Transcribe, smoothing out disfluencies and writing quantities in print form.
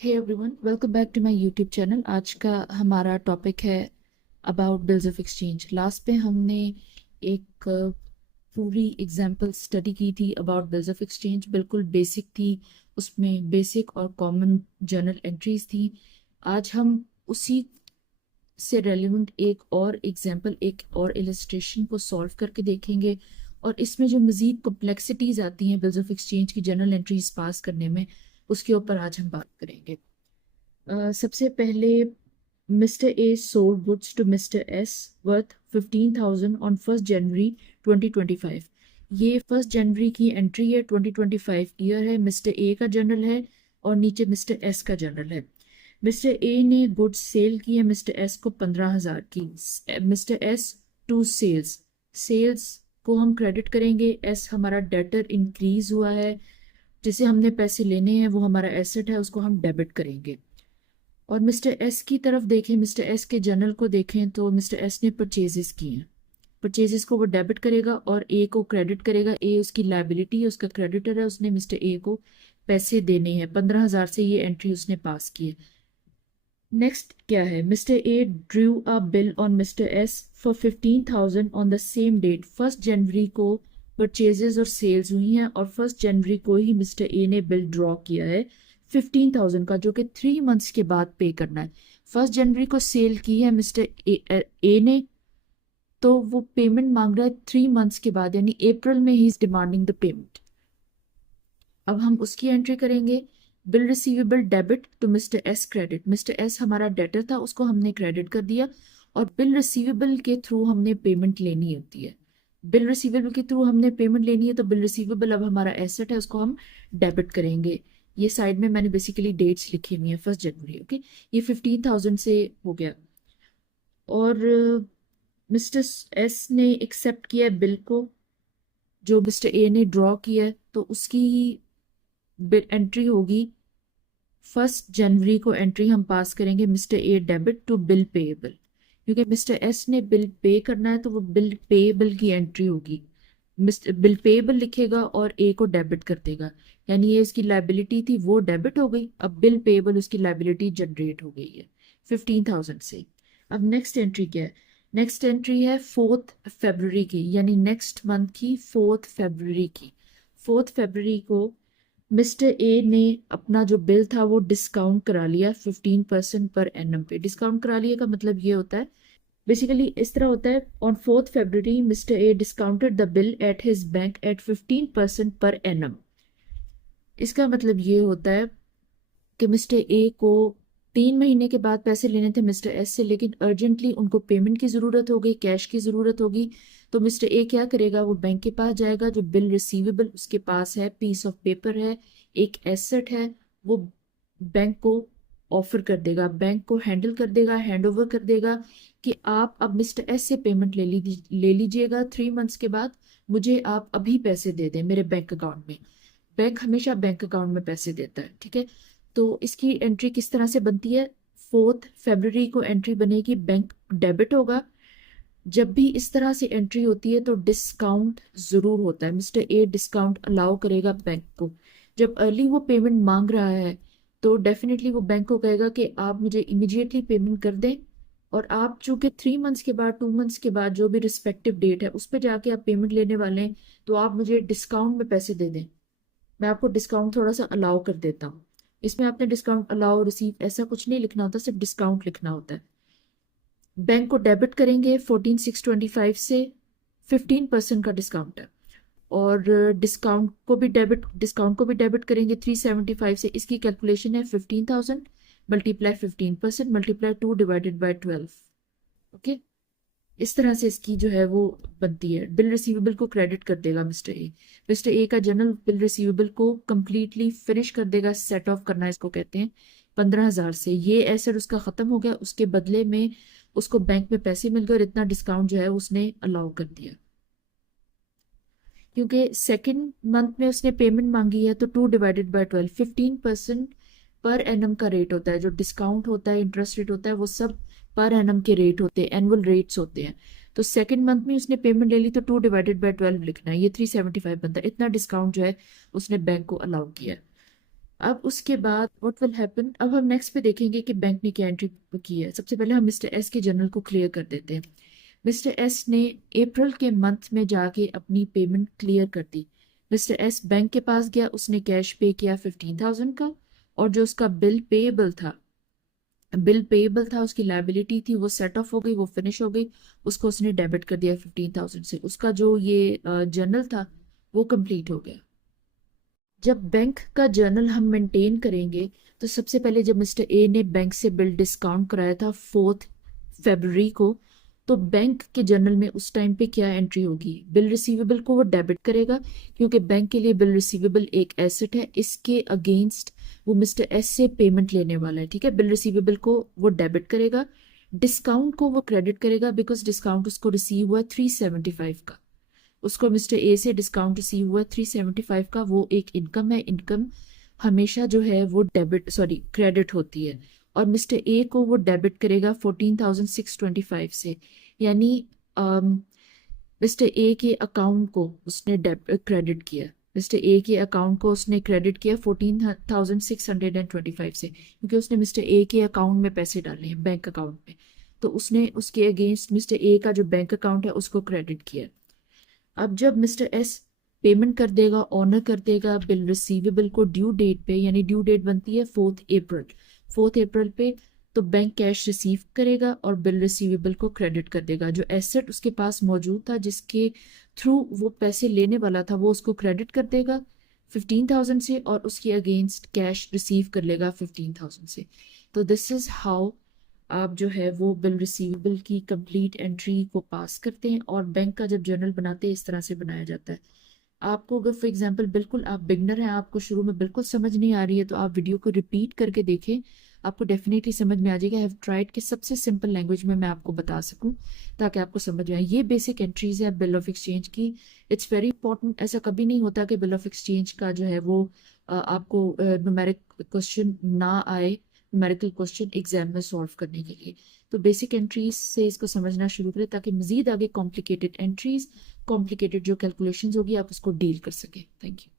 Hey everyone, welcome back to my YouTube channel. आज का हमारा टॉपिक है about bills of exchange. Last पे हमने एक पूरी एग्जांपल स्टडी की थी अबाउट बिल्स ऑफ एक्सचेंज। बिल्कुल बेसिक थी, उसमें बेसिक और कॉमन जर्नल एंट्रीज थी। आज हम उसी से रेलिवेंट एक और एग्जांपल, एक और इलस्ट्रेशन को सॉल्व करके देखेंगे, और इसमें जो मज़ीद कॉम्प्लेक्सिटीज आती हैं बिल्स ऑफ एक्सचेंज की जर्नल एंट्रीज पास करने में, उसके ऊपर आज हम बात करेंगे। सबसे पहले, mister A sold goods to mister S worth 15,000 on 1 January 2025। ये 1 जनवरी की एंट्री है, 2025 ईयर है, मिस्टर ए का जर्नल है और नीचे मिस्टर एस का जर्नल है। मिस्टर ए ने गुड्स सेल की है मिस्टर एस को 15,000 की। Mister S to sales, sales को हम क्रेडिट करेंगे। एस हमारा डेटर इंक्रीज हुआ है, जिसे हमने पैसे लेने हैं, वो हमारा एसेट है, उसको हम डेबिट करेंगे। और मिस्टर एस की तरफ देखें, मिस्टर एस के जर्नल को देखें तो मिस्टर एस ने परचेजेस किए हैं। परचेजेस को वो डेबिट करेगा और ए को क्रेडिट करेगा। ए उसकी लाइबिलिटी है, उसका क्रेडिटर है, उसने मिस्टर ए को पैसे देने हैं। 15,000 से ये एंट्री उसने पास की है। नेक्स्ट क्या है, mister A drew a bill on mister S for 15,000 on the same date. 1 जनवरी को परचेजेस और सेल्स हुई हैं और 1 जनवरी को ही मिस्टर ए ने बिल ड्रॉ किया है 15,000 का, जो कि 3 मंथ्स के बाद पे करना है। 1 जनवरी को सेल की है मिस्टर ए ने, तो वो पेमेंट मांग रहा है 3 मंथ्स के बाद, यानी अप्रैल में ही इज डिमांडिंग द पेमेंट। अब हम उसकी एंट्री करेंगे। Bill receivable debit to mister S credit. Mister S हमारा डेटर था, उसको हमने क्रेडिट कर दिया, और बिल रिसीवेबल के थ्रू हमने पेमेंट लेनी होती है। बिल रिसीवेबल के थ्रू हमने पेमेंट लेनी है, तो बिल रिसीवेबल अब हमारा एसेट है, उसको हम डेबिट करेंगे। ये साइड में मैंने बेसिकली डेट्स लिखी हुई हैं, 1 जनवरी। ओके, ये 15,000 से हो गया। और मिस्टर एस ने एक्सेप्ट किया बिल को जो मिस्टर ए ने ड्रॉ किया है, तो उसकी बिल एंट्री होगी 1 जनवरी को। एंट्री हम पास करेंगे mister A debit to bill payable, क्योंकि मिस्टर एस ने बिल पे करना है, तो वो बिल पेएबल की एंट्री होगी। मिस्टर बिल पेएबल लिखेगा और ए को डेबिट कर देगा, यानी ये इसकी लाइबिलिटी थी, वो डेबिट हो गई। अब बिल पेएबल उसकी लाइबिलिटी जनरेट हो गई है 15,000 से। अब नेक्स्ट एंट्री क्या है, नेक्स्ट एंट्री है 4 फरवरी की, यानी नेक्स्ट मंथ की 4 फरवरी की। 4 फरवरी को मिस्टर ए ने अपना जो बिल था वो डिस्काउंट करा लिया 15% पर एनम पे। डिस्काउंट करा लिया का मतलब ये होता है, बेसिकली इस तरह होता है, on 4 February mister A discounted the bill at his bank at 15% per annum. इसका मतलब ये होता है कि मिस्टर ए को 3 महीने के बाद पैसे लेने थे मिस्टर एस से, लेकिन अर्जेंटली उनको पेमेंट की ज़रूरत हो गई, कैश की ज़रूरत होगी। तो मिस्टर ए क्या करेगा, वो बैंक के पास जाएगा, जो बिल रिसीवेबल उसके पास है, पीस ऑफ पेपर है, एक एसेट है, वो बैंक को ऑफर कर देगा, बैंक को हैंडल कर देगा, हैंड ओवर कर देगा कि आप अब मिस्टर एस से पेमेंट ले लीजिएगा 3 मंथ्स के बाद, मुझे आप अभी पैसे दे दें मेरे बैंक अकाउंट में। बैंक हमेशा बैंक अकाउंट में पैसे देता है, ठीक है। तो इसकी एंट्री किस तरह से बनती है, 4 फरवरी को एंट्री बनेगी, बैंक डेबिट होगा। जब भी इस तरह से एंट्री होती है तो डिस्काउंट जरूर होता है, मिस्टर ए डिस्काउंट अलाउ करेगा बैंक को। जब अर्ली वो पेमेंट मांग रहा है तो डेफिनेटली वो बैंक को कहेगा कि आप मुझे इमिजिएटली पेमेंट कर दें, और आप चूंकि 3 मंथ्स के बाद, 2 मंथ्स के बाद, जो भी रिस्पेक्टिव डेट है उस पर जाके आप पेमेंट लेने वाले हैं, तो आप मुझे डिस्काउंट में पैसे दे दें, मैं आपको डिस्काउंट थोड़ा सा अलाउ कर देता हूँ। इसमें आपने डिस्काउंट अलाउ रिसीव ऐसा कुछ नहीं लिखना होता, सिर्फ डिस्काउंट लिखना होता है। बैंक को डेबिट करेंगे 14,625 से, 15% का डिस्काउंट है। और डिस्काउंट को भी डेबिट करेंगे 375 से। इसकी कैलकुलेशन है 15,000 मल्टीप्लाई 15% मल्टीप्लाई 2/12। ओके, इस तरह से इसकी जो है वो बनती है। बिल रिसीवेबल को क्रेडिट कर देगा मिस्टर ए। मिस्टर ए का जनरल बिल रिसीवेबल को कंप्लीटली फिनिश कर देगा, सेट ऑफ करना इसको कहते हैं। 15,000 से ये एसेट उसका खत्म हो गया, उसके बदले में उसको बैंक में पैसे मिल गए, और इतना डिस्काउंट जो है उसने अलाउ कर दिया। क्योंकि सेकेंड मंथ में उसने पेमेंट मांगी है, तो 2/12, 15% पर एनम का रेट होता है। जो डिस्काउंट होता है, इंटरेस्ट रेट होता है, वो सब पर एनम के रेट होते हैं, एनुअल रेट्स होते हैं। तो सेकेंड मंथ में उसने पेमेंट ले ली, तो 2/12 लिखना है, ये 375 बनता है। इतना डिस्काउंट जो है उसने बैंक को अलाउ किया है। अब उसके बाद व्हाट विल हैपन, अब हम नेक्स्ट पे देखेंगे कि बैंक ने क्या एंट्री की है। सबसे पहले हम मिस्टर एस के जर्नल को क्लियर कर देते हैं। मिस्टर एस ने अप्रैल के मंथ में जाके अपनी पेमेंट क्लियर कर दी। मिस्टर एस बैंक के पास गया, उसने कैश पे किया 15,000 का, और जो उसका बिल पेएबल था, उसकी लाइबिलिटी थी, वो सेट ऑफ हो गई, वो फिनिश हो गई, उसको उसने डेबिट कर दिया 15,000 से। उसका जो ये जर्नल था वो कंप्लीट हो गया। जब बैंक का जर्नल हम मेंटेन करेंगे, तो सबसे पहले जब मिस्टर ए ने बैंक से बिल डिस्काउंट कराया था 4 फरवरी को, तो बैंक के जर्नल में उस टाइम पे क्या एंट्री होगी? बिल रिसीवेबल को वो डेबिट करेगा, क्योंकि बैंक के लिए बिल रिसीवेबल एक एसेट है, इसके अगेंस्ट वो मिस्टर एस से पेमेंट लेने वाला है। ठीक है, बिल रिसीवेबल को वो डेबिट करेगा, डिस्काउंट को वो क्रेडिट करेगा, बिकॉज डिस्काउंट उसको रिसीव हुआ 375 का। उसको मिस्टर ए से डिस्काउंट रिसीव हुआ 375 का, वो एक इनकम है। इनकम हमेशा जो है वो क्रेडिट होती है, और मिस्टर ए को वो डेबिट करेगा 14,625 से। यानी मिस्टर ए के अकाउंट को उसने क्रेडिट किया, मिस्टर ए के अकाउंट को उसने क्रेडिट किया 14,625 से, क्योंकि उसने मिस्टर ए के अकाउंट में पैसे डाले हैं, बैंक अकाउंट में। तो उसने उसके अगेंस्ट मिस्टर ए का जो बैंक अकाउंट है उसको क्रेडिट किया। अब जब मिस्टर एस पेमेंट कर देगा, ऑनर कर देगा बिल रिसीवेबल को ड्यू डेट पे, यानी ड्यू डेट बनती है 4 अप्रैल, 4 अप्रैल पे, तो बैंक कैश रिसीव करेगा और बिल रिसीवेबल को क्रेडिट कर देगा। जो एसेट उसके पास मौजूद था, जिसके थ्रू वो पैसे लेने वाला था, वो उसको क्रेडिट कर देगा 15,000 से, और उसके अगेंस्ट कैश रिसीव कर लेगा 15,000 से। तो दिस इज हाउ आप जो है वो बिल रिसीवेबल की कंप्लीट एंट्री को पास करते हैं। और बैंक का जब जर्नल बनाते हैं, इस तरह से बनाया जाता है। आपको अगर फॉर एग्जांपल बिल्कुल आप बिगनर हैं, आपको शुरू में बिल्कुल समझ नहीं आ रही है, तो आप वीडियो को रिपीट करके देखें, आपको डेफिनेटली समझ में आ जाएगा। आई हैव ट्राइड कि सबसे सिंपल लैंग्वेज में मैं आपको बता सकूं, ताकि आपको समझ में आए। ये बेसिक एंट्रीज है बिल ऑफ एक्सचेंज की। It's very important. ऐसा कभी नहीं होता कि बिल ऑफ एक्सचेंज का जो है वो आपको न्यूमेरिक क्वेश्चन ना आए, न्यूमेरिकल क्वेश्चन एग्जाम में सॉल्व करने के लिए। तो बेसिक एंट्रीज से इसको समझना शुरू करें, ताकि मजीद आगे कॉम्प्लिकेटेड एंट्रीज, कॉम्प्लिकेटेड जो कैलकुलेशंस होगी, आप उसको डील कर सकें। Thank you.